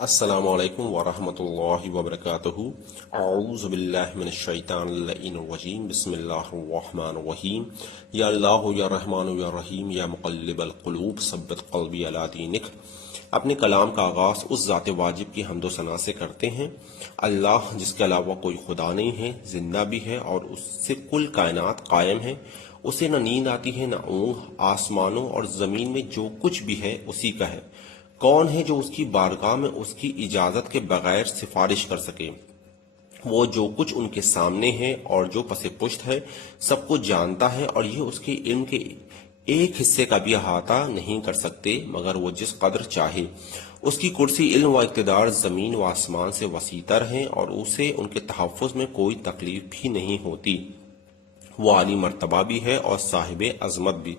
السلام علیکم ورحمۃ اللہ وبرکاتہ۔ اعوذ باللہ من الشیطان اللعین الرجیم، بسم اللہ الرحمن الرحیم۔ یا اللہ یا رحمان یا رحیم یا مقلب القلوب ثبت قلبی علی دینک۔ اپنے کلام کا آغاز اس ذات واجب کی حمد و ثنا سے کرتے ہیں، اللہ جس کے علاوہ کوئی خدا نہیں ہے، زندہ بھی ہے اور اس سے کل کائنات قائم ہے۔ اسے نہ نیند آتی ہے نہ اونگ، آسمانوں اور زمین میں جو کچھ بھی ہے اسی کا ہے۔ کون ہے جو اس کی بارگاہ میں اس کی اجازت کے بغیر سفارش کر سکے؟ وہ جو کچھ ان کے سامنے ہے اور جو پس پشت ہے سب کو جانتا ہے، اور یہ اس کے علم کے ایک حصے کا بھی احاطہ نہیں کر سکتے مگر وہ جس قدر چاہے۔ اس کی کرسی علم و اقتدار زمین و آسمان سے وسیع تر ہیں اور اسے ان کے تحفظ میں کوئی تکلیف بھی نہیں ہوتی۔ وہ عالی مرتبہ بھی ہے اور صاحب عظمت بھی۔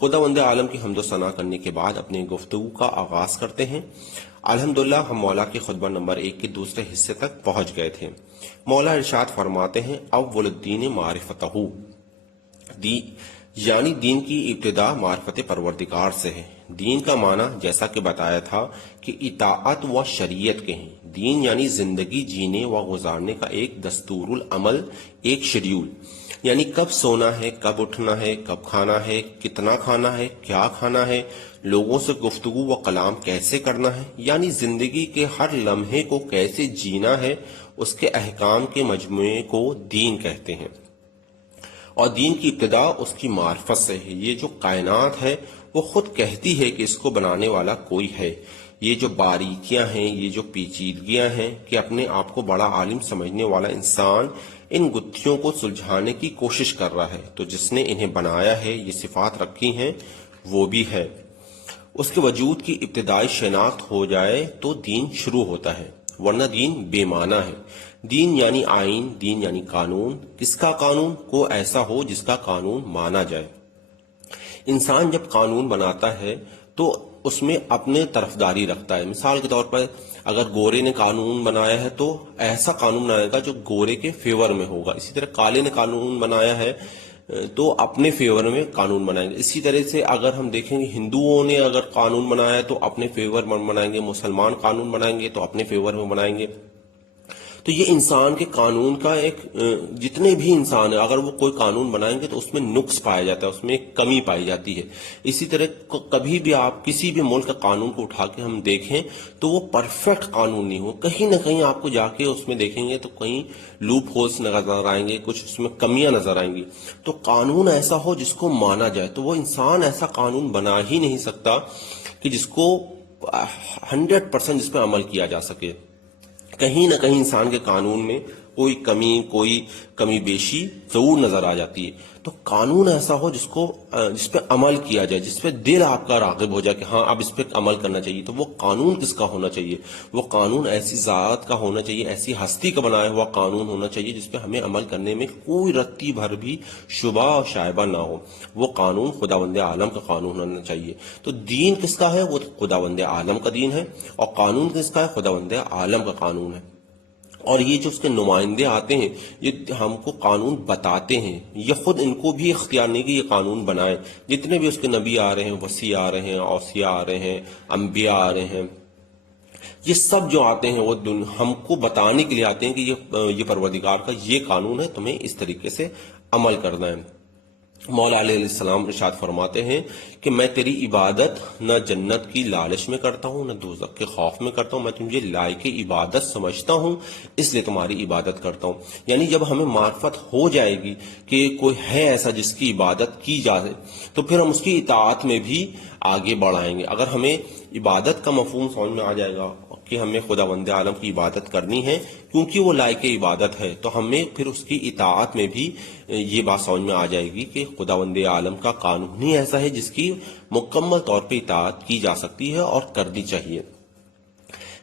خداوند عالم کی حمد و ثنا کرنے کے بعد اپنے گفتگو کا آغاز کرتے ہیں۔ الحمدللہ ہم مولا کے خطبہ نمبر 1 کے دوسرے حصے تک پہنچ گئے تھے۔ مولا ارشاد فرماتے ہیں، اول الدین معرفتہ، یعنی دین کی ابتدا معرفت پروردگار سے ہے۔ دین کا معنی جیسا کہ بتایا تھا کہ اطاعت و شریعت کے ہیں۔ دین یعنی زندگی جینے و گزارنے کا ایک دستور العمل، ایک شیڈیول، یعنی کب سونا ہے، کب اٹھنا ہے، کب کھانا ہے، کتنا کھانا ہے، کیا کھانا ہے، لوگوں سے گفتگو و کلام کیسے کرنا ہے، یعنی زندگی کے ہر لمحے کو کیسے جینا ہے، اس کے احکام کے مجموعے کو دین کہتے ہیں۔ اور دین کی ابتدا اس کی معرفت سے ہے۔ یہ جو کائنات ہے وہ خود کہتی ہے کہ اس کو بنانے والا کوئی ہے۔ یہ جو باریکیاں ہیں، یہ جو پیچیدگیاں ہیں کہ اپنے آپ کو بڑا عالم سمجھنے والا انسان ان گتھیوں کو سلجھانے کی کوشش کر رہا ہے، تو جس نے انہیں بنایا ہے، یہ صفات رکھی ہیں، وہ بھی ہے۔ اس کے وجود کی ابتدائی شناخت ہو جائے تو دین شروع ہوتا ہے، ورنہ دین بے معنی ہے۔ دین یعنی آئین، دین یعنی قانون۔ کس کا قانون؟ کو ایسا ہو جس کا قانون مانا جائے۔ انسان جب قانون بناتا ہے تو اس میں اپنے طرفداری رکھتا ہے۔ مثال کے طور پر اگر گورے نے قانون بنایا ہے تو ایسا قانون بنائے گا جو گورے کے فیور میں ہوگا۔ اسی طرح کالے نے قانون بنایا ہے تو اپنے فیور میں قانون بنائیں گے۔ اسی طرح سے اگر ہم دیکھیں گے ہندوؤں نے اگر قانون بنایا ہے تو اپنے فیور میں بنائیں گے، مسلمان قانون بنائیں گے تو اپنے فیور میں بنائیں گے۔ تو یہ انسان کے قانون کا ایک جتنے بھی انسان ہیں اگر وہ کوئی قانون بنائیں گے تو اس میں نقص پایا جاتا ہے، اس میں ایک کمی پائی جاتی ہے۔ اسی طرح کبھی بھی آپ کسی بھی ملک کا قانون کو اٹھا کے ہم دیکھیں تو وہ پرفیکٹ قانون نہیں ہو، کہیں نہ کہیں آپ کو جا کے اس میں دیکھیں گے تو کہیں لوپ ہولز نظر آئیں گے، کچھ اس میں کمیاں نظر آئیں گی۔ تو قانون ایسا ہو جس کو مانا جائے، تو وہ انسان ایسا قانون بنا ہی نہیں سکتا کہ جس کو 100% جس پہ عمل کیا جا سکے۔ کہیں نہ کہیں انسان کے قانون میں کوئی کمی بیشی ضرور نظر آ جاتی ہے۔ تو قانون ایسا ہو جس پہ عمل کیا جائے، جس پہ دل آپ کا راغب ہو جائے کہ ہاں اب اس پہ عمل کرنا چاہیے۔ تو وہ قانون کس کا ہونا چاہیے؟ وہ قانون ایسی ذات کا ہونا چاہیے، ایسی ہستی کا بنایا ہوا قانون ہونا چاہیے جس پہ ہمیں عمل کرنے میں کوئی رتی بھر بھی شبہ اور شائبہ نہ ہو۔ وہ قانون خداوند عالم کا قانون ہونا چاہیے۔ تو دین کس کا ہے؟ وہ خداوند عالم کا دین ہے، اور قانون کس کا ہے؟ خداوند عالم کا قانون ہے۔ اور یہ جو اس کے نمائندے آتے ہیں یہ ہم کو قانون بتاتے ہیں، یہ خود ان کو بھی اختیار نہیں کہ یہ قانون بنائیں۔ جتنے بھی اس کے نبی آ رہے ہیں، وصی آ رہے ہیں، اوصیاء آ رہے ہیں، انبیاء آ رہے ہیں، یہ سب جو آتے ہیں وہ ہم کو بتانے کے لیے آتے ہیں کہ یہ پروردگار کا یہ قانون ہے، تمہیں اس طریقے سے عمل کرنا ہے۔ مولا علیہ السلام ارشاد فرماتے ہیں کہ میں تیری عبادت نہ جنت کی لالچ میں کرتا ہوں نہ دوزخ کے خوف میں کرتا ہوں، میں تمہیں لائق عبادت سمجھتا ہوں اس لیے تمہاری عبادت کرتا ہوں۔ یعنی جب ہمیں معرفت ہو جائے گی کہ کوئی ہے ایسا جس کی عبادت کی جائے تو پھر ہم اس کی اطاعت میں بھی آگے بڑھائیں گے۔ اگر ہمیں عبادت کا مفہوم سمجھ میں آ جائے گا کہ ہمیں خداوند عالم کی عبادت کرنی ہے کیونکہ وہ لائق عبادت ہے، تو ہمیں پھر اس کی اطاعت میں بھی یہ بات سمجھ میں آ جائے گی کہ خداوند عالم کا قانون ہی ایسا ہے جس کی مکمل طور پہ اطاعت کی جا سکتی ہے اور کرنی چاہیے۔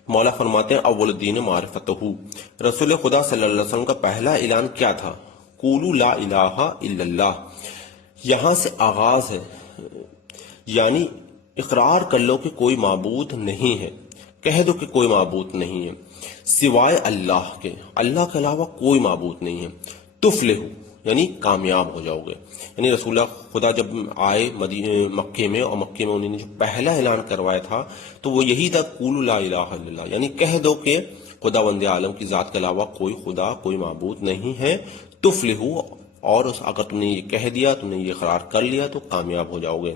مولا فرماتے ہیں اول الدین معرفتہ، رسول خدا صلی اللہ علیہ وسلم کا پہلا اعلان کیا تھا؟ قولوا لا الہ الا اللہ، یہاں سے آغاز ہے، یعنی اقرار کر لو کہ کوئی معبود نہیں ہے، کہہ دو کہ کوئی معبود نہیں ہے سوائے اللہ کے، اللہ کے علاوہ کوئی معبود نہیں ہے۔ تفلحوا، یعنی کامیاب ہو جاؤ گے. یعنی رسول اللہ خدا جب آئے مکے میں، اور مکے میں انہوں نے جو پہلا اعلان کروایا تھا تو وہ یہی تھا، قولوا لا الہ الا اللہ، یعنی کہہ دو کہ خداوند عالم کی ذات کے علاوہ کوئی خدا، کوئی معبود نہیں ہے، تفلحوا، اور اگر تم نے یہ کہہ دیا، تم نے یہ اقرار کر لیا تو کامیاب ہو جاؤ گے.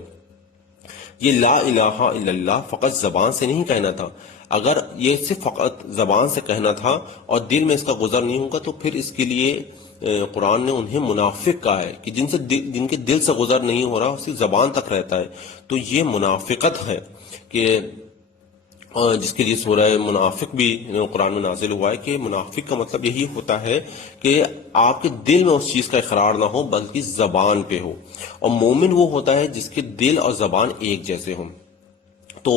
یہ لا الہ الا اللہ فقط زبان سے نہیں کہنا تھا. اگر یہ صرف فقط زبان سے کہنا تھا اور دل میں اس کا گزر نہیں ہوگا تو پھر اس کے لیے قرآن نے انہیں منافق کہا ہے، کہ جن کے دل سے گزر نہیں ہو رہا، صرف زبان تک رہتا ہے. تو یہ منافقت ہے، کہ جس کے لیے سورہ منافق بھی قرآن میں نازل ہوا ہے، کہ منافق کا مطلب یہی ہوتا ہے کہ آپ کے دل میں اس چیز کا اقرار نہ ہو بلکہ زبان پہ ہو. اور مومن وہ ہوتا ہے جس کے دل اور زبان ایک جیسے ہوں. تو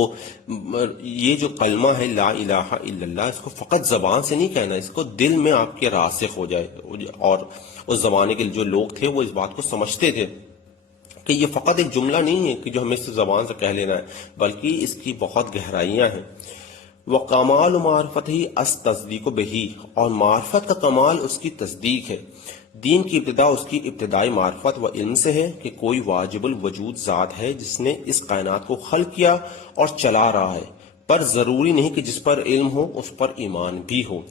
یہ جو کلمہ ہے لا الہ الا اللہ، اس کو فقط زبان سے نہیں کہنا، اس کو دل میں آپ کے راسخ ہو جائے. اور اس زمانے کے جو لوگ تھے وہ اس بات کو سمجھتے تھے کہ یہ فقط ایک جملہ نہیں ہے کہ جو ہمیں صرف زبان سے کہہ لینا ہے، بلکہ اس کی بہت گہرائیاں ہیں. وَقَمَالُ مَعْرِفَتِهِ التصدیق بِهِ، اور معرفت کا کمال اس کی تصدیق ہے. دین کی ابتدا اس کی ابتدائی معرفت و علم سے ہے کہ کوئی واجب الوجود ذات ہے جس نے اس کائنات کو خلق کیا اور چلا رہا ہے، پر ضروری نہیں کہ جس پر علم ہو اس پر ایمان بھی ہو.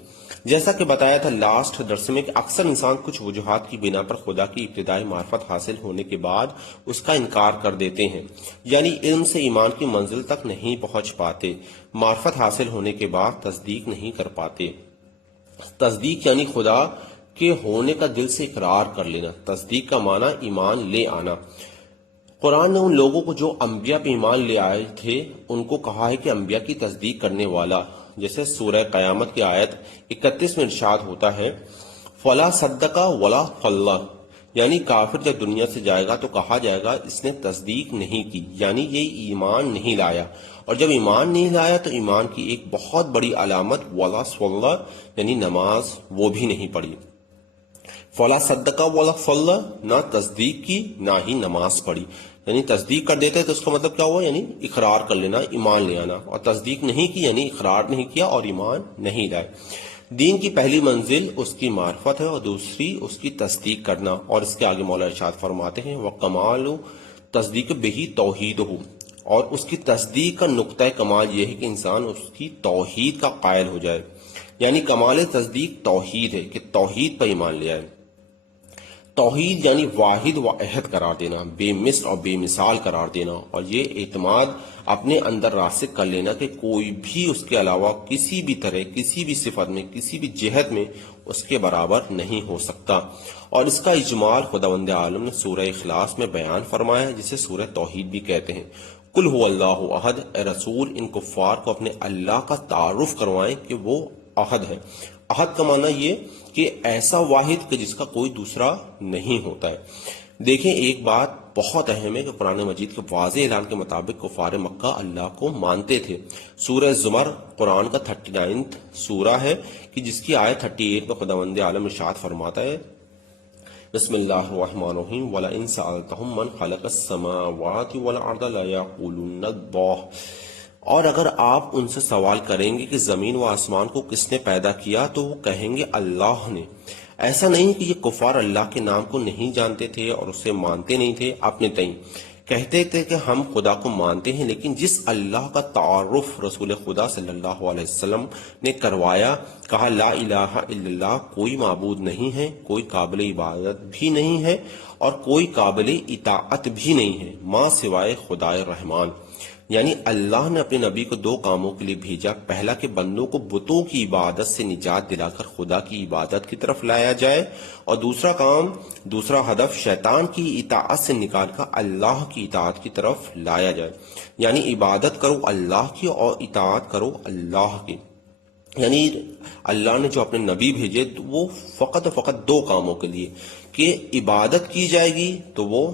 جیسا کہ بتایا تھا لاسٹ درس میں کہ اکثر انسان کچھ وجوہات کی بنا پر خدا کی ابتدائی معرفت حاصل ہونے کے بعد اس کا انکار کر دیتے ہیں، یعنی علم سے ایمان کی منزل تک نہیں پہنچ پاتے، معرفت حاصل ہونے کے بعد تصدیق نہیں کر پاتے. تصدیق یعنی خدا کے ہونے کا دل سے اقرار کر لینا. تصدیق کا معنی ایمان لے آنا. قرآن نے ان لوگوں کو جو انبیاء پہ ایمان لے آئے تھے ان کو کہا ہے کہ انبیاء کی تصدیق کرنے والا. جیسے سورہ قیامت کی آیت 31 میں ارشاد ہوتا ہے فلا صدق ولا صلی، یعنی کافر جب دنیا سے جائے گا تو کہا جائے گا اس نے تصدیق نہیں کی، یعنی یہ ایمان نہیں لایا. اور جب ایمان نہیں لایا تو ایمان کی ایک بہت بڑی علامت ولا صلی، یعنی نماز وہ بھی نہیں پڑھی. فلا صدق ولا صلی، نہ تصدیق کی نہ ہی نماز پڑھی. یعنی تصدیق کر دیتے تو اس کا مطلب کیا ہوا، یعنی اقرار کر لینا، ایمان لے آنا. اور تصدیق نہیں کی یعنی اقرار نہیں کیا اور ایمان نہیں لائے. دین کی پہلی منزل اس کی معرفت ہے اور دوسری اس کی تصدیق کرنا. اور اس کے آگے مولا ارشاد فرماتے ہیں وَقَمَالُ تصدیق بِهِ تَوْحِيدُهُ، اور اس کی تصدیق کا نقطہ کمال یہ ہے کہ انسان اس کی توحید کا قائل ہو جائے. یعنی کمال تصدیق توحید ہے کہ توحید پر ایمان لے آئے. توحید یعنی واحد و احد قرار دینا، بے مثل اور بے مثال قرار دینا. اور یہ اعتماد اپنے اندر راسخ کر لینا کہ کوئی بھی اس کے علاوہ کسی بھی طرح، کسی بھی صفت میں، کسی بھی جہت میں اس کے برابر نہیں ہو سکتا. اور اس کا اجمال خداوند عالم نے سورہ اخلاص میں بیان فرمایا ہے، جسے سورہ توحید بھی کہتے ہیں. قل هو اللہ احد، اے رسول ان کفار کو اپنے اللہ کا تعارف کروائیں کہ وہ احد ہے. احد کا معنی یہ کہ ایسا واحد کہ جس کا کوئی دوسرا نہیں ہوتا ہے. دیکھیں ایک بات بہت اہم ہے کہ قرآن مجید کے واضح اعلان کے مطابق کفار مکہ اللہ کو مانتے تھے. سورہ زمر قرآن کا 39 سورہ ہے کہ جس کی آیت 38 میں خداوند عالم ارشاد فرماتا ہے بسم اللہ الرحمن الرحیم وَلَئِن سَأَلْتَهُم مَّنْ خَلَقَ السَّمَاوَاتِ وَالْأَرْضَ لَيَقُولُنَّ اللَّهُ، اور اگر آپ ان سے سوال کریں گے کہ زمین و آسمان کو کس نے پیدا کیا تو وہ کہیں گے اللہ نے. ایسا نہیں کہ یہ کفار اللہ کے نام کو نہیں جانتے تھے اور اسے مانتے نہیں تھے. اپنے تئیں کہتے تھے کہ ہم خدا کو مانتے ہیں، لیکن جس اللہ کا تعارف رسول خدا صلی اللہ علیہ وسلم نے کروایا، کہا لا الہ الا اللہ، کوئی معبود نہیں ہے، کوئی قابل عبادت بھی نہیں ہے اور کوئی قابل اطاعت بھی نہیں ہے ماں سوائے خدائے رحمان. یعنی اللہ نے اپنے نبی کو دو کاموں کے لیے بھیجا. پہلا کہ بندوں کو بتوں کی عبادت سے نجات دلا کر خدا کی عبادت کی طرف لایا جائے، اور دوسرا ہدف شیطان کی اطاعت سے نکال کر اللہ کی اطاعت کی طرف لایا جائے. یعنی عبادت کرو اللہ کی اور اطاعت کرو اللہ کی. یعنی اللہ نے جو اپنے نبی بھیجے وہ فقط دو کاموں کے لیے، کہ عبادت کی جائے گی تو وہ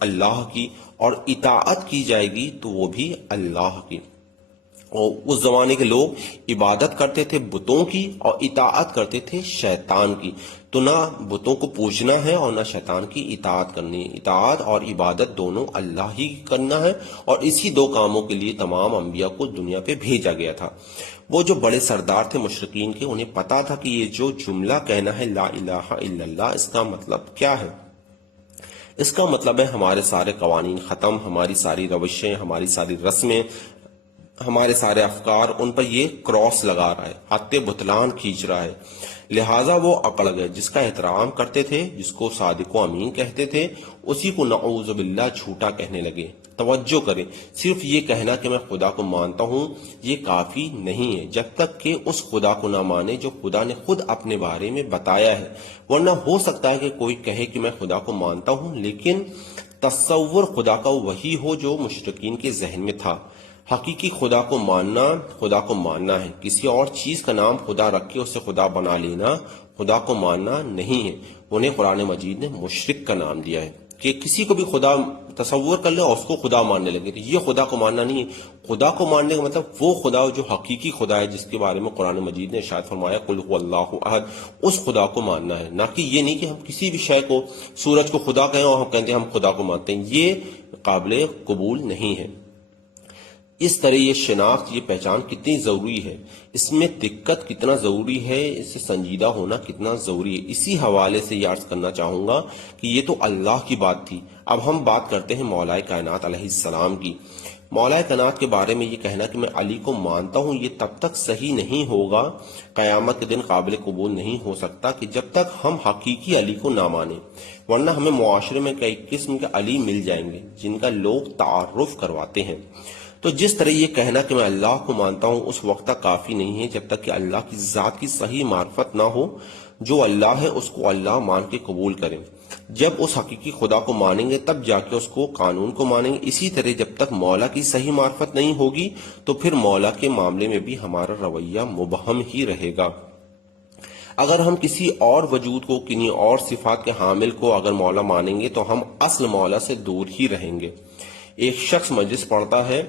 اللہ کی، اور اطاعت کی جائے گی تو وہ بھی اللہ کی. اور اس زمانے کے لوگ عبادت کرتے تھے بتوں کی اور اطاعت کرتے تھے شیطان کی. تو نہ بتوں کو پوجنا ہے اور نہ شیطان کی اطاعت کرنی ہے. اطاعت اور عبادت دونوں اللہ ہی کرنا ہے، اور اسی دو کاموں کے لیے تمام انبیاء کو دنیا پہ بھیجا گیا تھا. وہ جو بڑے سردار تھے مشرکین کے، انہیں پتا تھا کہ یہ جو جملہ کہنا ہے لا الہ الا اللہ، اس کا مطلب کیا ہے. اس کا مطلب ہے ہمارے سارے قوانین ختم، ہماری ساری روشیں، ہماری ساری رسمیں، ہمارے سارے افکار، ان پر یہ کراس لگا رہا ہے، خط بطلان کھینچ رہا ہے. لہٰذا وہ اکڑ گئے. جس کا احترام کرتے تھے، جس کو صادق و امین کہتے تھے، اسی کو نعوذ باللہ جھوٹا کہنے لگے. توجہ کریں، صرف یہ کہنا کہ میں خدا کو مانتا ہوں یہ کافی نہیں ہے جب تک کہ اس خدا کو نہ مانے جو خدا نے خود اپنے بارے میں بتایا ہے. ورنہ ہو سکتا ہے کہ کوئی کہے کہ میں خدا کو مانتا ہوں لیکن تصور خدا کا وہی ہو جو مشرکین کے ذہن میں تھا. حقیقی خدا کو ماننا ہے. کسی اور چیز کا نام خدا رکھ کے اسے خدا بنا لینا خدا کو ماننا نہیں ہے. انہیں قرآن مجید نے مشرک کا نام دیا ہے کہ کسی کو بھی خدا تصور کر لے اور اس کو خدا ماننے لگے. تو یہ خدا کو ماننا نہیں ہے. خدا کو ماننے کا مطلب وہ خدا جو حقیقی خدا ہے، جس کے بارے میں قرآن مجید نے ارشاد فرمایا قل هو اللہ احد، اس خدا کو ماننا ہے. نہ کہ یہ نہیں کہ ہم کسی بھی شے کو، سورج کو خدا کہیں اور ہم کہتے ہیں ہم خدا کو مانتے ہیں. یہ قابل قبول نہیں ہے. اس طرح یہ شناخت، یہ پہچان کتنی ضروری ہے، اس میں دقت کتنا ضروری ہے، اسے سنجیدہ ہونا کتنا ضروری ہے. اسی حوالے سے یہ عرض کرنا چاہوں گا کہ یہ تو اللہ کی بات تھی. اب ہم بات کرتے ہیں مولا کائنات علیہ السلام کی. مولا کائنات کے بارے میں یہ کہنا کہ میں علی کو مانتا ہوں، یہ تب تک صحیح نہیں ہوگا، قیامت کے دن قابل قبول نہیں ہو سکتا کہ جب تک ہم حقیقی علی کو نہ مانیں. ورنہ ہمیں معاشرے میں کئی قسم کے علی مل جائیں گے جن کا لوگ تعارف کرواتے ہیں. تو جس طرح یہ کہنا کہ میں اللہ کو مانتا ہوں اس وقت تک کافی نہیں ہے جب تک کہ اللہ کی ذات کی صحیح معرفت نہ ہو. جو اللہ ہے اس کو اللہ مان کے قبول کریں. جب اس حقیقی خدا کو مانیں گے تب جا کے اس کو قانون کو مانیں گے. اسی طرح جب تک مولا کی صحیح معرفت نہیں ہوگی تو پھر مولا کے معاملے میں بھی ہمارا رویہ مبہم ہی رہے گا. اگر ہم کسی اور وجود کو، کنی اور صفات کے حامل کو اگر مولا مانیں گے تو ہم اصل مولا سے دور ہی رہیں گے. ایک شخص مجلس پڑھتا ہے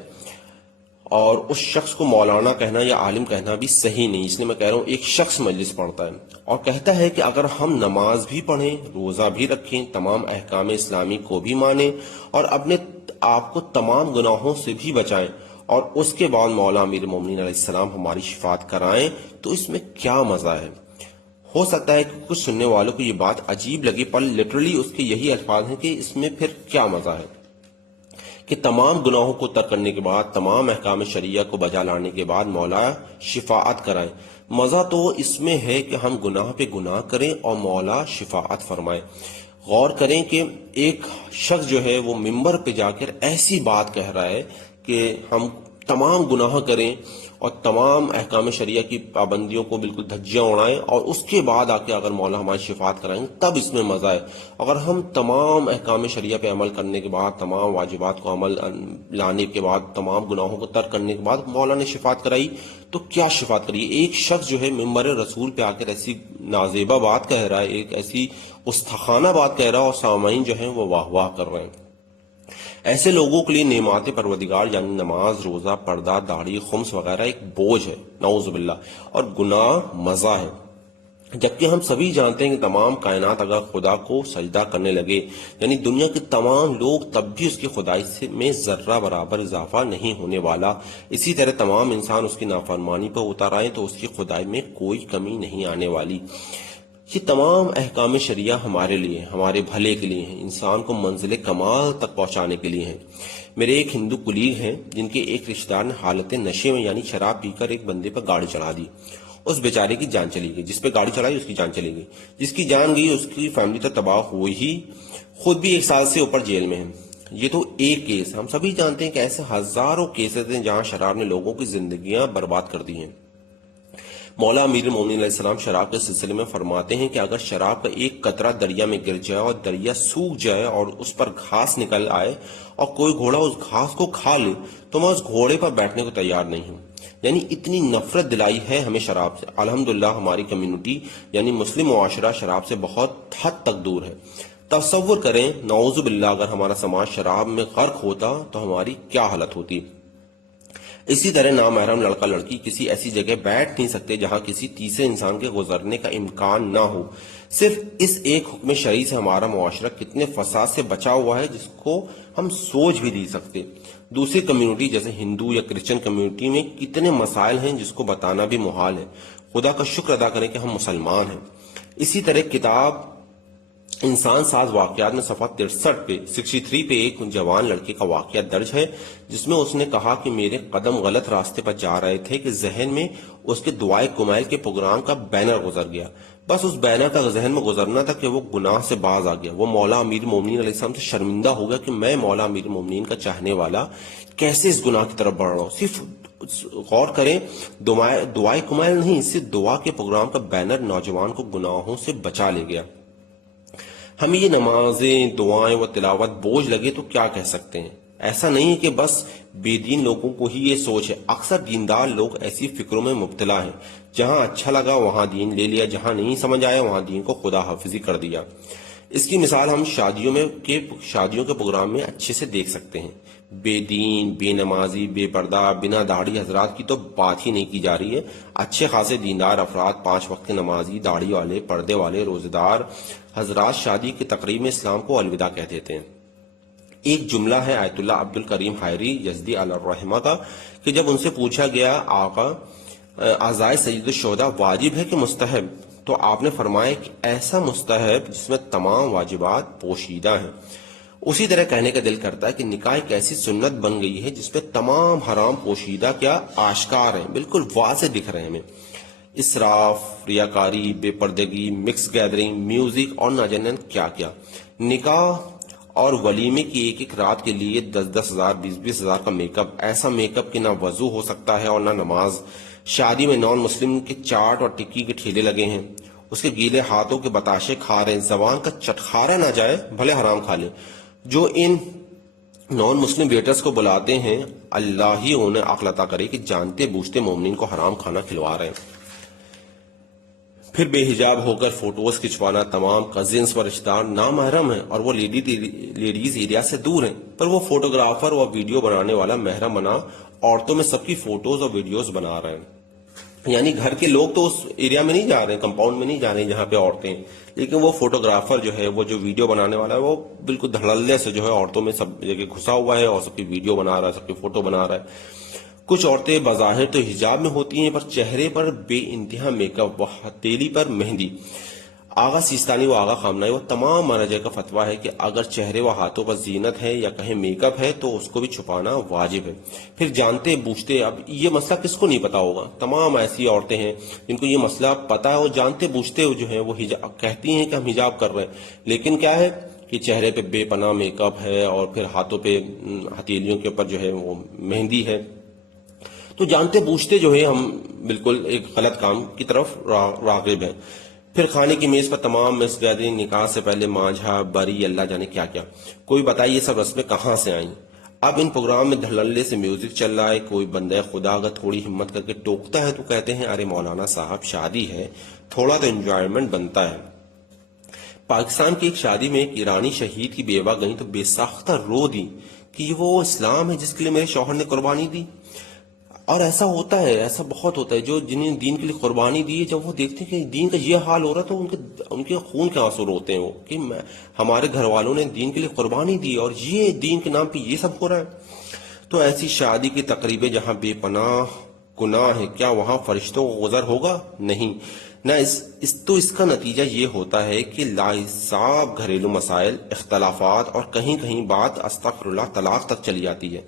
اور اس شخص کو مولانا کہنا یا عالم کہنا بھی صحیح نہیں. اس لیے میں کہہ رہا ہوں ایک شخص مجلس پڑھتا ہے اور کہتا ہے کہ اگر ہم نماز بھی پڑھیں، روزہ بھی رکھیں، تمام احکام اسلامی کو بھی مانیں اور اپنے آپ کو تمام گناہوں سے بھی بچائیں اور اس کے بعد مولا امیر المومنین علیہ السلام ہماری شفاعت کرائیں، تو اس میں کیا مزہ ہے؟ ہو سکتا ہے کہ کچھ سننے والوں کو یہ بات عجیب لگے، پر لٹرلی اس کے یہی الفاظ ہیں کہ اس میں پھر کیا مزہ ہے کہ تمام گناہوں کو ترک کرنے کے بعد، تمام احکام شریعہ کو بجا لانے کے بعد مولا شفاعت کرائیں. مزہ تو اس میں ہے کہ ہم گناہ پہ گناہ کریں اور مولا شفاعت فرمائے. غور کریں کہ ایک شخص جو ہے وہ ممبر پہ جا کر ایسی بات کہہ رہا ہے کہ ہم تمام گناہ کریں اور تمام احکام شریعہ کی پابندیوں کو بالکل دھجیاں اڑائیں اور اس کے بعد آ کے اگر مولا ہماری شفاعت کرائیں تب اس میں مزہ ہے. اگر ہم تمام احکام شریعہ پہ عمل کرنے کے بعد، تمام واجبات کو عمل لانے کے بعد، تمام گناہوں کو ترک کرنے کے بعد مولا نے شفاعت کرائی تو کیا شفاعت کری؟ ایک شخص جو ہے ممبر رسول پہ آ کر ایسی نازیبہ بات کہہ رہا ہے، ایک ایسی گستاخانہ بات کہہ رہا ہے اور سامعین جو ہیں وہ واہ واہ کر رہے ہیں. ایسے لوگوں کے لیے نعمات پروردگار یعنی نماز، روزہ، پردہ، داڑھی، خمس وغیرہ ایک بوجھ ہے، نعوذ باللہ، اور گناہ مزہ ہے. جبکہ ہم سبھی جانتے ہیں کہ تمام کائنات اگر خدا کو سجدہ کرنے لگے، یعنی دنیا کے تمام لوگ، تب بھی اس کی خدائی میں ذرہ برابر اضافہ نہیں ہونے والا. اسی طرح تمام انسان اس کی نافرمانی پر اتر آئے تو اس کی خدائی میں کوئی کمی نہیں آنے والی. یہ تمام احکام شریعہ ہمارے لیے، ہمارے بھلے کے لیے ہیں، انسان کو منزل کمال تک پہنچانے کے لیے ہیں. میرے ایک ہندو کلیگ ہیں جن کے ایک رشتہ دار نے حالت نشے میں یعنی شراب پی کر ایک بندے پر گاڑی چڑھا دی. اس بیچارے کی جان چلی گئی، جس پہ گاڑی چڑھائی اس کی جان چلی گئی. جس کی جان گئی اس کی فیملی تو تباہ ہوئی ہی، خود بھی 1 سال سے اوپر جیل میں ہے. یہ تو ایک کیس. ہم سبھی جانتے ہیں کہ ایسے ہزاروں کیسز ہیں جہاں شراب نے لوگوں کی زندگیاں برباد کر دی ہیں. مولا امیر المومنین علیہ السلام شراب کے سلسلے میں فرماتے ہیں کہ اگر شراب کا ایک قطرہ دریا میں گر جائے اور دریا سوکھ جائے اور اس پر گھاس نکل آئے اور کوئی گھوڑا اس گھاس کو کھا لے تو میں اس گھوڑے پر بیٹھنے کو تیار نہیں ہوں. یعنی اتنی نفرت دلائی ہے ہمیں شراب سے. الحمدللہ ہماری کمیونٹی یعنی مسلم معاشرہ شراب سے بہت حد تک دور ہے. تصور کریں نعوذ باللہ اگر ہمارا سماج شراب میں غرق ہوتا تو ہماری کیا حالت ہوتی. اسی طرح نامحرم لڑکا لڑکی کسی ایسی جگہ بیٹھ نہیں سکتے جہاں کسی تیسرے انسان کے گزرنے کا امکان نہ ہو۔ صرف اس ایک حکم شرعی سے ہمارا معاشرہ کتنے فساد سے بچا ہوا ہے جس کو ہم سوچ بھی نہیں سکتے۔ دوسری کمیونٹی جیسے ہندو یا کرسچن کمیونٹی میں کتنے مسائل ہیں جس کو بتانا بھی محال ہے۔ خدا کا شکر ادا کریں کہ ہم مسلمان ہیں۔ اسی طرح کتاب انسان ساز واقعات میں صفحہ 63 پہ ایک جوان لڑکے کا واقعہ درج ہے جس میں اس نے کہا کہ میرے قدم غلط راستے پر جا رہے تھے کہ ذہن میں اس کے دعائے کمیل کے پروگرام کا بینر گزر گیا۔ بس اس بینر کا ذہن میں گزرنا تھا کہ وہ گناہ سے باز آ گیا۔ وہ مولا امیر المومنین علیہ السلام سے شرمندہ ہو گیا کہ میں مولا امیر المومنین کا چاہنے والا کیسے اس گناہ کی طرف بڑھ رہا ہوں۔ صرف غور کریں، دعائے کمیل نہیں، صرف دعا کے پروگرام کا بینر نوجوان کو گناہوں سے بچا لے گیا۔ ہمیں یہ نمازیں، دعائیں و تلاوت بوجھ لگے تو کیا کہہ سکتے ہیں؟ ایسا نہیں ہے کہ بس بے دین لوگوں کو ہی یہ سوچ ہے، اکثر دیندار لوگ ایسی فکروں میں مبتلا ہیں۔ جہاں اچھا لگا وہاں دین لے لیا، جہاں نہیں سمجھ آیا وہاں دین کو خدا حافظی کر دیا۔ اس کی مثال ہم شادیوں کے پروگرام میں اچھے سے دیکھ سکتے ہیں۔ بے دین، بے نمازی، بے پردہ، بنا داڑھی حضرات کی تو بات ہی نہیں کی جا رہی ہے۔ اچھے خاصے دیندار افراد، 5 وقت نمازی، داڑھی والے، پردے والے، روزے دار حضرات شادی کی تقریب میں اسلام کو الوداع کہہ دیتے ہیں۔ ایک جملہ ہے آیت اللہ عبد الکریم حائری یزدی علیہ الرحمہ کا کہ جب ان سے پوچھا گیا آقا اعضائے سید الشہداء واجب ہے کہ مستحب، تو آپ نے فرمایا کہ ایسا مستحب جس میں تمام واجبات پوشیدہ ہیں۔ اسی طرح کہنے کا دل کرتا ہے کہ نکاح ایک ایسی سنت بن گئی ہے جس میں تمام حرام پوشیدہ کیا آشکار ہیں، بالکل واضح دکھ رہے ہیں ہمیں۔ اسراف، ریاکاری، بے پردگی، مکس گیدرنگ، میوزک اور نہ جانے کیا کیا۔ نکاح اور ولیمے کی ایک ایک رات کے لیے 10-10 ہزار، 20-20 ہزار کا میک اپ، ایسا میک اپ کہ نہ وضو ہو سکتا ہے اور نہ نماز۔ شادی میں نان مسلم کے چاٹ اور ٹکی کے ٹھیلے لگے ہیں، اس کے گیلے ہاتھوں کے بتاشے کھا رہے ہیں، زبان کا چٹخارا نہ جائے بھلے حرام کھا لیں۔ جو ان نان مسلم ویٹرز کو بلاتے ہیں اللہ ہی انہیں عقل عطا کرے کہ جانتے بوجھتے مومنین کو حرام کھانا کھلوا رہے ہیں۔ پھر بے حجاب ہو کر فوٹوز کھچوانا، تمام کزنس و رشتہ دار نامحرم ہیں اور وہ لیڈیز ایریا سے دور ہیں، پر وہ فوٹوگرافر و ویڈیو بنانے والا محرم بنا عورتوں میں سب کی فوٹوز اور ویڈیوز بنا رہے ہیں۔ یعنی گھر کے لوگ تو اس ایریا میں نہیں جا رہے ہیں، کمپاؤنڈ میں نہیں جا رہے ہیں جہاں پہ عورتیں ہیں، لیکن وہ فوٹوگرافر جو ہے، وہ جو ویڈیو بنانے والا ہے، وہ بالکل دھڑلے سے جو ہے عورتوں میں سب جگہ گھسا ہوا ہے اور سب کی ویڈیو بنا رہا ہے، سب کی فوٹو بنا رہا ہے۔ کچھ عورتیں بظاہر تو حجاب میں ہوتی ہیں پر چہرے پر بے انتہا میک اپ و ہتھیلی پر مہندی۔ آغا سیستانی و آغا خامنائی و تمام مراجع کا فتویٰ ہے کہ اگر چہرے و ہاتھوں پر زینت ہے یا کہیں میک اپ ہے تو اس کو بھی چھپانا واجب ہے۔ پھر جانتے بوجھتے، اب یہ مسئلہ کس کو نہیں پتا ہوگا؟ تمام ایسی عورتیں ہیں جن کو یہ مسئلہ پتا ہے اور جانتے بوجھتے جو ہیں وہ کہتی ہیں کہ ہم حجاب کر رہے ہیں، لیکن کیا ہے کہ چہرے پہ بے پناہ میک اپ ہے اور پھر ہاتھوں پہ ہتھیلیوں کے اوپر جو ہے وہ مہندی ہے۔ تو جانتے بوجھتے جو ہے ہم بالکل ایک غلط کام کی طرف راغب ہیں۔ پھر کھانے کی میز پر تمام مس گیدرنگ، نکاح سے پہلے مانجھا، بری، اللہ جانے کیا کیا۔ کوئی بتائیے یہ سب رسمیں کہاں سے آئیں؟ اب ان پروگرام میں دھڑلے سے میوزک چل رہا ہے۔ کوئی بندہ خدا اگر تھوڑی ہمت کر کے ٹوکتا ہے تو کہتے ہیں ارے مولانا صاحب شادی ہے، تھوڑا تو انجوائمنٹ بنتا ہے۔ پاکستان کی ایک شادی میں ایک ایرانی شہید کی بیوہ گئی تو بے ساختہ رو دی کہ یہ وہ اسلام ہے جس کے لیے میرے شوہر نے قربانی دی۔ اور ایسا ہوتا ہے، ایسا بہت ہوتا ہے، جو جنہیں دین کے لیے قربانی دی ہے، جب وہ دیکھتے ہیں کہ دین کا یہ حال ہو رہا تو ان کے خون کے آنسو روتے ہیں وہ کہ ہمارے گھر والوں نے دین کے لیے قربانی دی اور یہ دین کے نام پہ یہ سب ہو رہا ہے۔ تو ایسی شادی کی تقریبیں جہاں بے پناہ گناہ ہے، کیا وہاں فرشتوں کو گزر ہوگا؟ نہیں نہ۔ اس کا نتیجہ یہ ہوتا ہے کہ لاحساب گھریلو مسائل، اختلافات اور کہیں کہیں بات استغفر اللہ طلاق تک چلی جاتی ہے۔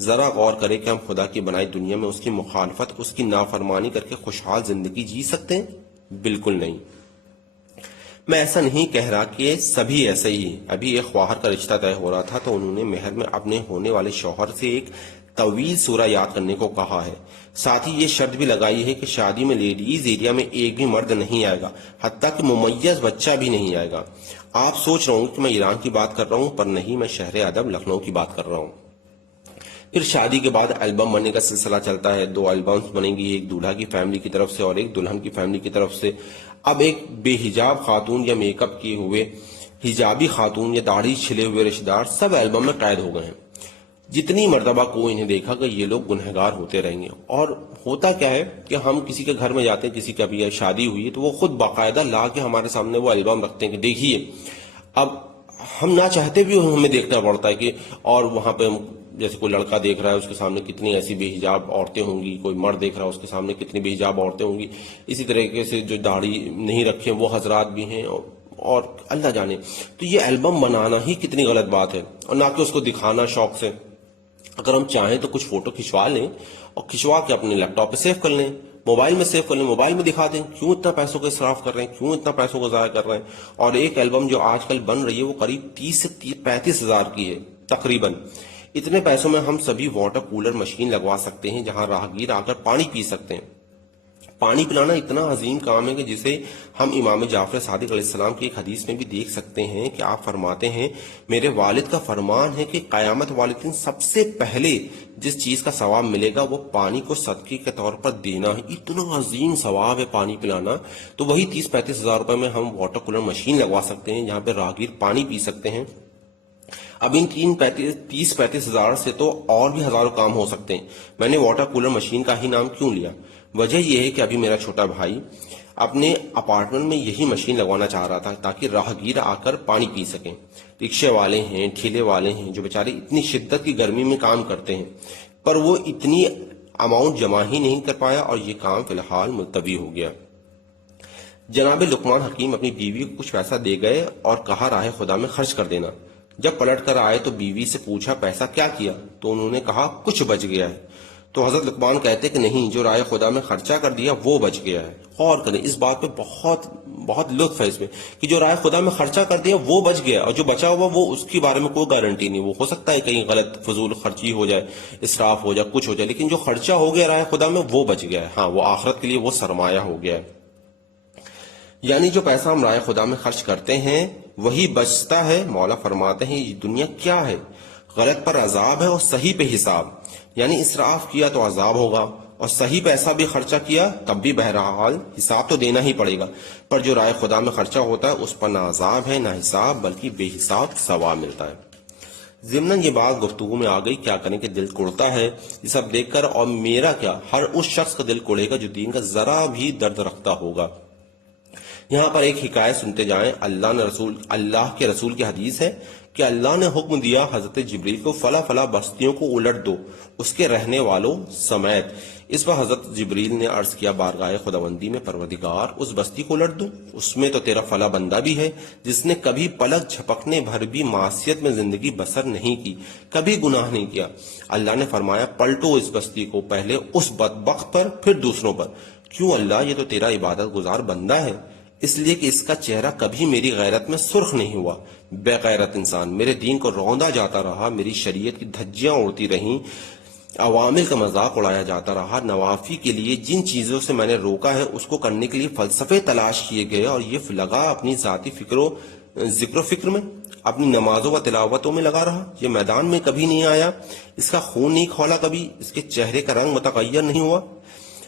ذرا غور کریں کہ ہم خدا کی بنائی دنیا میں اس کی مخالفت، اس کی نافرمانی کر کے خوشحال زندگی جی سکتے ہیں؟ بالکل نہیں۔ میں ایسا نہیں کہہ رہا کہ سبھی ایسے ہی ہیں۔ ابھی ایک خواہر کا رشتہ طے ہو رہا تھا تو انہوں نے مہر میں اپنے ہونے والے شوہر سے ایک طویل سورہ یاد کرنے کو کہا ہے، ساتھ ہی یہ شرط بھی لگائی ہے کہ شادی میں لیڈیز ایریا میں ایک بھی مرد نہیں آئے گا، حتیٰ کہ ممیز بچہ بھی نہیں آئے گا۔ آپ سوچ رہا ہوں کہ میں ایران کی بات کر رہا ہوں، پر نہیں، میں شہر ادب لکھنؤ کی بات کر رہا ہوں۔ پھر شادی کے بعد البم بننے کا سلسلہ چلتا ہے۔ 2 البمز بنیں گی، ایک دولہا کی فیملی کی طرف سے اور ایک دلہن کی فیملی کی طرف سے۔ اب ایک بے حجاب خاتون یا میک اپ کیے ہوئے حجابی خاتون یا داڑھی چھلے ہوئے رشتہ دار سب البم میں قید ہو گئے ہیں۔ جتنی مرتبہ کو انہیں دیکھا کہ یہ لوگ گنہگار ہوتے رہیں گے. اور ہوتا کیا ہے کہ ہم کسی کے گھر میں جاتے ہیں، کسی کا بھی شادی ہوئی ہے تو وہ خود باقاعدہ لا کے ہمارے سامنے وہ البم رکھتے ہیں کہ دیکھیے. اب ہم نہ چاہتے بھی ہمیں دیکھنا پڑتا ہے کہ، اور وہاں پہ جیسے کوئی لڑکا دیکھ رہا ہے اس کے سامنے کتنی ایسی بے حجاب عورتیں ہوں گی، کوئی مرد دیکھ رہا ہے اس کے سامنے کتنی بے حجاب عورتیں ہوں گی. اسی طریقے سے جو داڑھی نہیں رکھے وہ حضرات بھی ہیں، اور اللہ جانے. تو یہ البم بنانا ہی کتنی غلط بات ہے، اور نہ کہ اس کو دکھانا شوق سے. اگر ہم چاہیں تو کچھ فوٹو کھنچوا لیں اور کھنچوا کے اپنے لیپ ٹاپ پہ سیو کر لیں، موبائل میں سیو کر لیں، موبائل میں دکھا دیں. کیوں اتنا پیسوں کا اسراف کر رہے ہیں، کیوں اتنا پیسوں کو ضائع کر رہے ہیں. اور ایک البم جو آج کل بن رہی ہے وہ قریب 30 سے 35 ہزار کی ہے تقریباً. اتنے پیسوں میں ہم سبھی واٹر کولر مشین لگوا سکتے ہیں جہاں راہگیر آ کر پانی پی سکتے ہیں. پانی پلانا اتنا عظیم کام ہے کہ جسے ہم امام جعفر صادق علیہ السلام کی ایک حدیث میں بھی دیکھ سکتے ہیں کہ آپ فرماتے ہیں، میرے والد کا فرمان ہے کہ قیامت والے دن سب سے پہلے جس چیز کا ثواب ملے گا وہ پانی کو صدقے کے طور پر دینا ہے. اتنا عظیم ثواب ہے پانی پلانا. تو وہی 30-35 ہزار روپے میں ہم واٹر کولر مشین لگوا سکتے ہیں جہاں پہ راہگیر پانی پی سکتے ہیں. اب ان 30-35 ہزار سے تو اور بھی ہزاروں کام ہو سکتے ہیں. میں نے واٹر کولر مشین کا ہی نام کیوں لیا؟ وجہ یہ ہے کہ ابھی میرا چھوٹا بھائی اپنے اپارٹمنٹ میں یہی مشین لگوانا چاہ رہا تھا تاکہ راہگیر آ کر پانی پی سکیں. رکشے والے ہیں، ٹھیلے والے ہیں جو بیچارے اتنی شدت کی گرمی میں کام کرتے ہیں، پر وہ اتنی اماؤنٹ جمع ہی نہیں کر پایا اور یہ کام فی الحال ملتوی ہو گیا. جناب لقمان حکیم اپنی بیوی کو کچھ پیسہ دے گئے اور کہا راہ خدا میں خرچ کر دینا. جب پلٹ کر آئے تو بیوی سے پوچھا پیسہ کیا کیا؟ تو انہوں نے کہا کچھ بچ گیا ہے. تو حضرت لقمان کہتے کہ نہیں، جو راہ خدا میں خرچہ کر دیا وہ بچ گیا ہے. غور کریں اس بات پہ، بہت بہت لطف ہے اس میں کہ جو راہ خدا میں خرچہ کر دیا وہ بچ گیا، اور جو بچا ہوا وہ اس کے بارے میں کوئی گارنٹی نہیں. وہ ہو سکتا ہے کہیں غلط فضول خرچی ہو جائے، اسراف ہو جائے، کچھ ہو جائے، لیکن جو خرچہ ہو گیا راہ خدا میں وہ بچ گیا ہے. ہاں، وہ آخرت کے لیے وہ سرمایہ ہو گیا ہے. یعنی جو پیسہ ہم رائے خدا میں خرچ کرتے ہیں وہی بچتا ہے. مولا فرماتے ہیں یہ دنیا کیا ہے، غلط پر عذاب ہے اور صحیح پہ حساب. یعنی اسراف کیا تو عذاب ہوگا، اور صحیح پیسہ بھی خرچہ کیا تب بھی بہرحال حساب تو دینا ہی پڑے گا. پر جو رائے خدا میں خرچہ ہوتا ہے اس پر نہ عذاب ہے نہ حساب، بلکہ بے حساب ثواب ملتا ہے. ضمن یہ بات گفتگو میں آ گئی، کیا کریں کہ دل کڑتا ہے یہ سب دیکھ کر. اور میرا کیا، ہر اس شخص کا دل کڑے گا جو دین کا ذرا بھی درد رکھتا ہوگا. یہاں پر ایک حکایت سنتے جائیں. اللہ کے رسول کی حدیث ہے کہ اللہ نے حکم دیا حضرت جبریل کو فلا فلا بستیوں کو الٹ دو اس کے رہنے والوں سمیت. اس پر حضرت جبریل نے عرض کیا بارگاہ خداوندی میں پروردگار اس بستی کو الٹ دوں، اس میں تو تیرا فلا بندہ بھی ہے جس نے کبھی پلک جھپکنے بھر بھی معصیت میں زندگی بسر نہیں کی، کبھی گناہ نہیں کیا. اللہ نے فرمایا پلٹو اس بستی کو، پہلے اس بدبخت پر پھر دوسروں پر. کیوں اللہ؟ یہ تو تیرا عبادت گزار بندہ ہے. اس لیے کہ اس کا چہرہ کبھی میری غیرت میں سرخ نہیں ہوا. بے غیرت انسان میرے دین کو روندا جاتا رہا، میری شریعت کی دھجیاں اڑتی رہیں، عوامل کا مذاق اڑایا جاتا رہا. نوافی کے لیے جن چیزوں سے میں نے روکا ہے اس کو کرنے کے لیے فلسفے تلاش کیے گئے، اور یہ لگا اپنی ذاتی ذکر و فکر میں، اپنی نمازوں و تلاوتوں میں لگا رہا. یہ میدان میں کبھی نہیں آیا، اس کا خون نہیں کھولا کبھی، اس کے چہرے کا رنگ متغیر نہیں ہوا.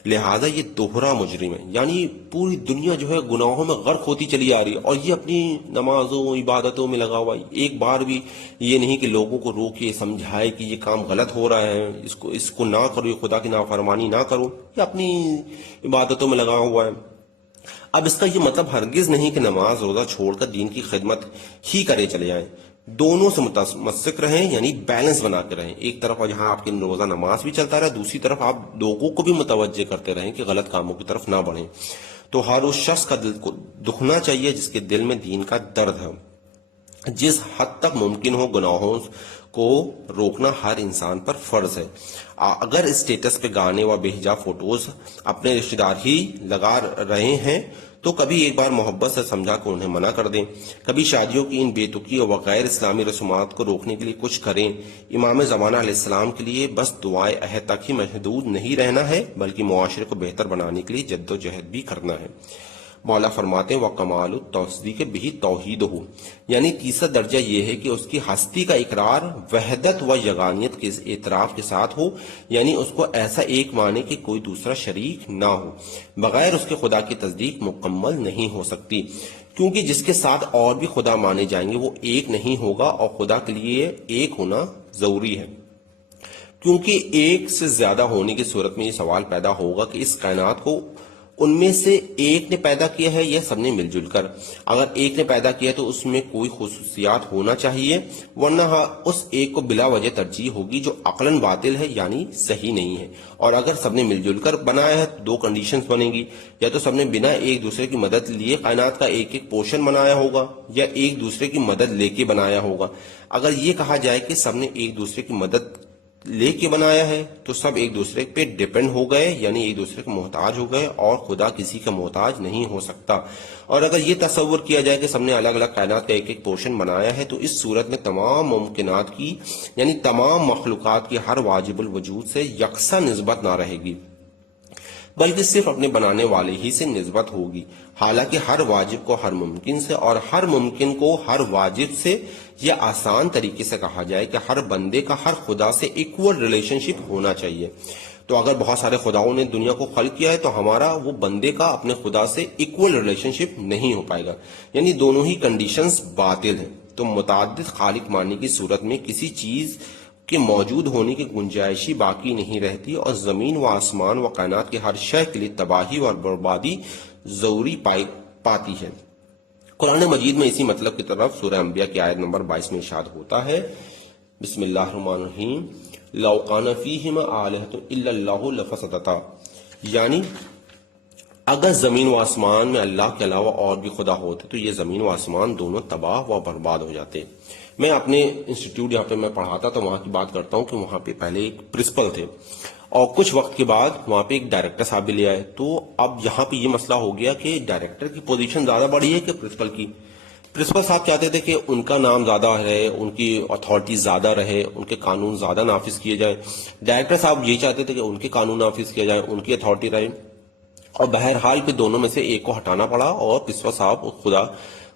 لہذا یہ دوہرا مجرم ہے. یعنی پوری دنیا جو ہے گناہوں میں غرق ہوتی چلی آ رہی ہے، اور یہ اپنی نمازوں عبادتوں میں لگا ہوا ہے. ایک بار بھی یہ نہیں کہ لوگوں کو روکے سمجھائے کہ یہ کام غلط ہو رہا ہے، اس کو نہ کرو، یہ خدا کی نافرمانی نہ کرو. یہ اپنی عبادتوں میں لگا ہوا ہے. اب اس کا یہ مطلب ہرگز نہیں کہ نماز روزہ چھوڑ کر دین کی خدمت ہی کرے چلے جائیں. دونوں سے متمسک رہیں، یعنی بیلنس بنا کے رہیں. ایک طرف جہاں آپ کی روزہ نماز بھی چلتا رہے، دوسری طرف آپ لوگوں کو بھی متوجہ کرتے رہیں کہ غلط کاموں کی طرف نہ بڑھیں. تو ہر اس شخص کا دل کو دکھنا چاہیے جس کے دل میں دین کا درد ہے. جس حد تک ممکن ہو گناہوں کو روکنا ہر انسان پر فرض ہے. اگر اسٹیٹس پہ گانے و بے حجاب فوٹوز اپنے رشتہ دار ہی لگا رہے ہیں تو کبھی ایک بار محبت سے سمجھا کر انہیں منع کر دیں. کبھی شادیوں کی ان بے تکی اور غیر اسلامی رسومات کو روکنے کے لیے کچھ کریں. امام زمانہ علیہ السلام کے لیے بس دعائے عہد تک ہی محدود نہیں رہنا ہے، بلکہ معاشرے کو بہتر بنانے کے لیے جد و جہد بھی کرنا ہے. مولا فرماتے ہیں وَکَمَالُ التَّصْدِیقِ بِهِ تَوْحِیدُهُ، یعنی تیسرا درجہ یہ ہے کہ اس کی ہستی کا اقرار وحدت و یگانیت کے اعتراف کے ساتھ ہو. یعنی اس کو ایسا ایک مانے کہ کوئی دوسرا شریک نہ ہو. بغیر اس کے خدا کی تصدیق مکمل نہیں ہو سکتی، کیونکہ جس کے ساتھ اور بھی خدا مانے جائیں گے وہ ایک نہیں ہوگا، اور خدا کے لیے ایک ہونا ضروری ہے. کیونکہ ایک سے زیادہ ہونے کی صورت میں یہ سوال پیدا ہوگا کہ اس کائنات کو ان میں سے ایک نے پیدا کیا ہے یا سب نے مل جل کر. اگر ایک نے پیدا کیا تو اس میں کوئی خصوصیات ہونا چاہیے، ورنہ اس ایک کو بلا وجہ ترجیح ہوگی جو عقلاً باطل ہے، یعنی صحیح نہیں ہے. اور اگر سب نے مل جل کر بنایا ہے تو دو کنڈیشنز بنیں گی، یا تو سب نے بنا ایک دوسرے کی مدد لیے کائنات کا ایک ایک پورشن بنایا ہوگا، یا ایک دوسرے کی مدد لے کے بنایا ہوگا. اگر یہ کہا جائے کہ سب نے ایک دوسرے کی مدد لے کے بنایا ہے تو سب ایک دوسرے پہ ڈیپینڈ ہو گئے، یعنی ایک دوسرے کے محتاج ہو گئے، اور خدا کسی کا محتاج نہیں ہو سکتا. اور اگر یہ تصور کیا جائے کہ سب نے الگ الگ کائنات کا ایک ایک پورشن بنایا ہے تو اس صورت میں تمام ممکنات کی، یعنی تمام مخلوقات کی ہر واجب الوجود سے یکساں نسبت نہ رہے گی، بلکہ صرف اپنے بنانے والے ہی سے نسبت ہوگی. حالانکہ ہر واجب کو ہر ممکن سے اور ہر ممکن کو ہر واجب سے، یا آسان طریقے سے کہا جائے کہ ہر بندے کا ہر خدا سے ایکول ریلیشن شپ ہونا چاہیے. تو اگر بہت سارے خداؤں نے دنیا کو خلق کیا ہے تو ہمارا وہ بندے کا اپنے خدا سے ایکول ریلیشن شپ نہیں ہو پائے گا، یعنی دونوں ہی کنڈیشنز باطل ہیں. تو متعدد خالق ماننے کی صورت میں کسی چیز کے موجود ہونے کی گنجائش ہی باقی نہیں رہتی، اور زمین و آسمان و کائنات کے ہر شے کے لیے تباہی اور بربادی ضروری پاتی ہے. قرآن مجید میں اسی مطلب کی طرف سورہ انبیاء کی آیت نمبر 22 میں ارشاد ہوتا ہے، بسم اللہ الرحمن الرحیم، لو کان فیہما آلہۃ الا اللہ لفسدتا، یعنی اگر زمین و آسمان میں اللہ کے علاوہ اور بھی خدا ہوتے تو یہ زمین و آسمان دونوں تباہ و برباد ہو جاتے. میں اپنے انسٹیٹیوٹ یہاں پہ میں پڑھاتا تو وہاں کی بات کرتا ہوں کہ وہاں پہ پہلے ایک پرنسپل تھے، اور کچھ وقت کے بعد وہاں پہ ایک ڈائریکٹر صاحب بھی لے آئے. تو اب یہاں پہ یہ مسئلہ ہو گیا کہ ڈائریکٹر کی پوزیشن زیادہ بڑی ہے کہ پرنسپل کی. پرنسپل صاحب چاہتے تھے کہ ان کا نام زیادہ رہے، ان کی اتھارٹی زیادہ رہے، ان کے قانون زیادہ نافذ کیے جائے. ڈائریکٹر صاحب یہ چاہتے تھے کہ ان کے قانون نافذ کیے جائے، ان کی اتھارٹی رہے. اور بہرحال پہ دونوں میں سے ایک کو ہٹانا پڑا اور پرنسپل صاحب خدا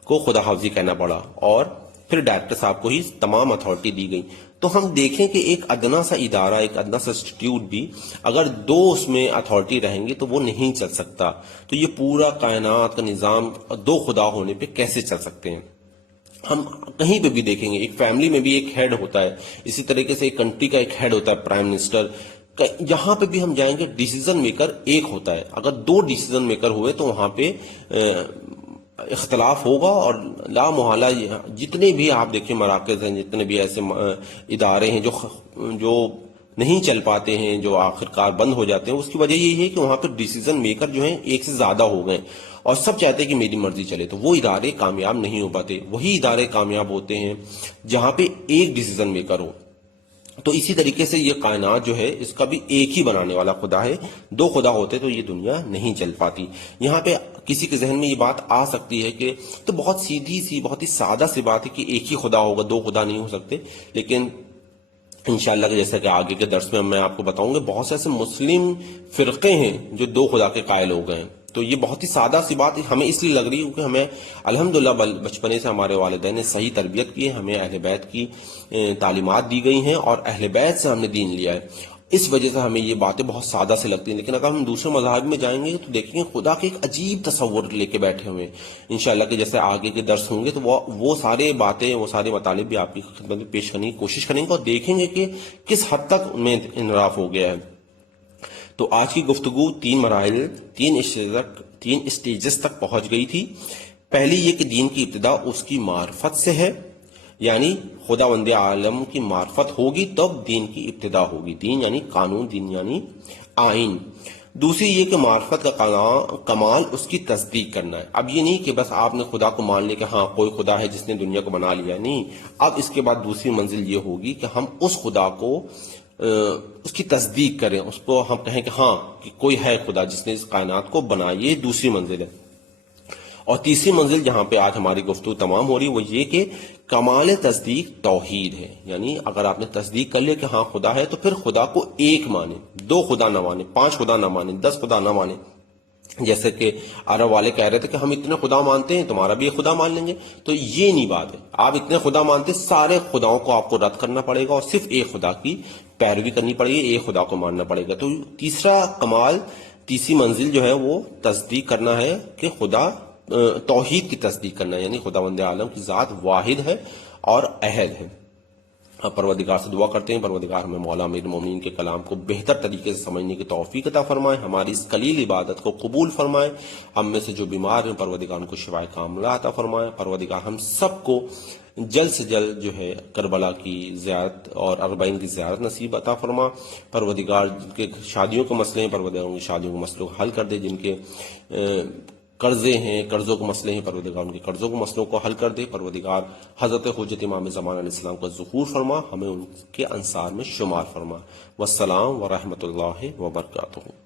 کو خدا حافظی کہنا پڑا، اور پھر ڈائریکٹر صاحب کو ہی تمام اتھارٹی دی گئی. تو ہم دیکھیں کہ ایک ادنا سا ادارہ، ایک ادنا سا انسٹیٹیوٹ بھی اگر دو اس میں اتھارٹی رہیں گے تو وہ نہیں چل سکتا. تو یہ پورا کائنات کا نظام دو خدا ہونے پہ کیسے چل سکتے ہیں؟ ہم کہیں پہ بھی دیکھیں گے ایک فیملی میں بھی ایک ہیڈ ہوتا ہے، اسی طریقے سے ایک کنٹری کا ایک ہیڈ ہوتا ہے، پرائم منسٹر. یہاں پہ بھی ہم جائیں گے ڈیسیزن میکر ایک ہوتا ہے. اگر دو ڈیسیزن میکر ہوئے تو وہاں پہ اختلاف ہوگا، اور لا محالہ جتنے بھی آپ دیکھیں مراکز ہیں، جتنے بھی ایسے ادارے ہیں جو نہیں چل پاتے ہیں، جو آخرکار بند ہو جاتے ہیں، اس کی وجہ یہی ہے کہ وہاں پہ ڈیسیزن میکر جو ہیں ایک سے زیادہ ہو گئے اور سب چاہتے ہیں کہ میری مرضی چلے. تو وہ ادارے کامیاب نہیں ہو پاتے. وہی ادارے کامیاب ہوتے ہیں جہاں پہ ایک ڈیسیزن میکر ہو. تو اسی طریقے سے یہ کائنات جو ہے اس کا بھی ایک ہی بنانے والا خدا ہے. دو خدا ہوتے تو یہ دنیا نہیں چل پاتی. یہاں پہ کسی کے ذہن میں یہ بات آ سکتی ہے کہ تو بہت سیدھی سی، بہت ہی سادہ سی بات ہے کہ ایک ہی خدا ہوگا، دو خدا نہیں ہو سکتے. لیکن انشاءاللہ کہ جیسا کہ آگے کے درس میں آپ کو بتاؤں گا، بہت سے ایسے مسلم فرقے ہیں جو دو خدا کے قائل ہو گئے ہیں. تو یہ بہت ہی سادہ سی بات ہمیں اس لیے لگ رہی ہے کیونکہ ہمیں الحمدللہ بچپنے سے ہمارے والدین نے صحیح تربیت کی ہے، ہمیں اہل بیت کی تعلیمات دی گئی ہیں اور اہل بیت سے ہم نے دین لیا ہے. اس وجہ سے ہمیں یہ باتیں بہت سادہ سے لگتی ہیں. لیکن اگر ہم دوسرے مذاہب میں جائیں گے تو دیکھیں گے خدا کے ایک عجیب تصور لے کے بیٹھے ہوئے ہیں. انشاءاللہ کہ جیسے آگے کے درس ہوں گے تو وہ سارے باتیں، وہ سارے مطالب بھی آپ کی خدمت میں پیش کرنے کی کوشش کریں گے اور دیکھیں گے کہ کس حد تک ان میں انحراف ہو گیا ہے. تو آج کی گفتگو تین مراحل، تین اسٹیجز تک پہنچ گئی تھی. پہلی یہ کہ دین کی ابتدا اس کی معرفت سے ہے، یعنی خداوند عالم کی معرفت ہوگی تب دین کی ابتدا ہوگی. دین یعنی قانون، دین یعنی آئین. دوسری یہ کہ معرفت کا کمال اس کی تصدیق کرنا ہے. اب یہ نہیں کہ بس آپ نے خدا کو مان لیا کہ ہاں کوئی خدا ہے جس نے دنیا کو بنا لیا، نہیں. اب اس کے بعد دوسری منزل یہ ہوگی کہ ہم اس خدا کو اس کی تصدیق کریں، اس کو ہم کہیں کہ ہاں کہ کوئی ہے خدا جس نے اس کائنات کو بنایا. یہ دوسری منزل ہے. اور تیسری منزل جہاں پہ آج ہماری گفتگو تمام ہو رہی وہ یہ کہ کمال تصدیق توحید ہے. یعنی اگر آپ نے تصدیق کر لیا کہ ہاں خدا ہے تو پھر خدا کو ایک مانے، دو خدا نہ مانے، 5 خدا نہ مانے، 10 خدا نہ مانے. جیسے کہ عرب والے کہہ رہے تھے کہ ہم اتنے خدا مانتے ہیں تمہارا بھی ایک خدا مان لیں گے. تو یہ نہیں بات ہے. آپ اتنے خدا مانتے، سارے خداؤں کو آپ کو رد کرنا پڑے گا اور صرف ایک خدا کی پیروی کرنی پڑے گی، ایک خدا کو ماننا پڑے گا. تو تیسرا کمال، تیسری منزل جو ہے وہ تصدیق کرنا ہے کہ خدا، توحید کی تصدیق کرنا ہے، یعنی خداوند عالم کی ذات واحد ہے اور احد ہے. پروردگار سے دعا کرتے ہیں پروردگار ہمیں مولا امیر المومنین کے کلام کو بہتر طریقے سے سمجھنے کی توفیق عطا فرمائے، ہماری اس قلیل عبادت کو قبول فرمائے، ہم میں سے جو بیمار ہیں پروردگار ان کو شفائے کاملہ عطا فرمائے، پروردگار ہم سب کو جلد سے جلد جو ہے کربلا کی زیارت اور اربعین کی زیارت نصیب عطا فرما، پروردگار کے شادیوں کے مسئلے ہیں پروردگار ان کی شادیوں کے مسئلوں کو حل کر دے، جن کے قرضے ہیں قرضوں کے مسئلے ہیں پروردگار ان کے قرضوں کے مسئلوں کو حل کر دے، پروردگار حضرت حجت امام زمان علیہ السلام کا ظہور فرما، ہمیں ان کے انصار میں شمار فرما۔ والسلام ورحمۃ اللہ وبرکاتہ۔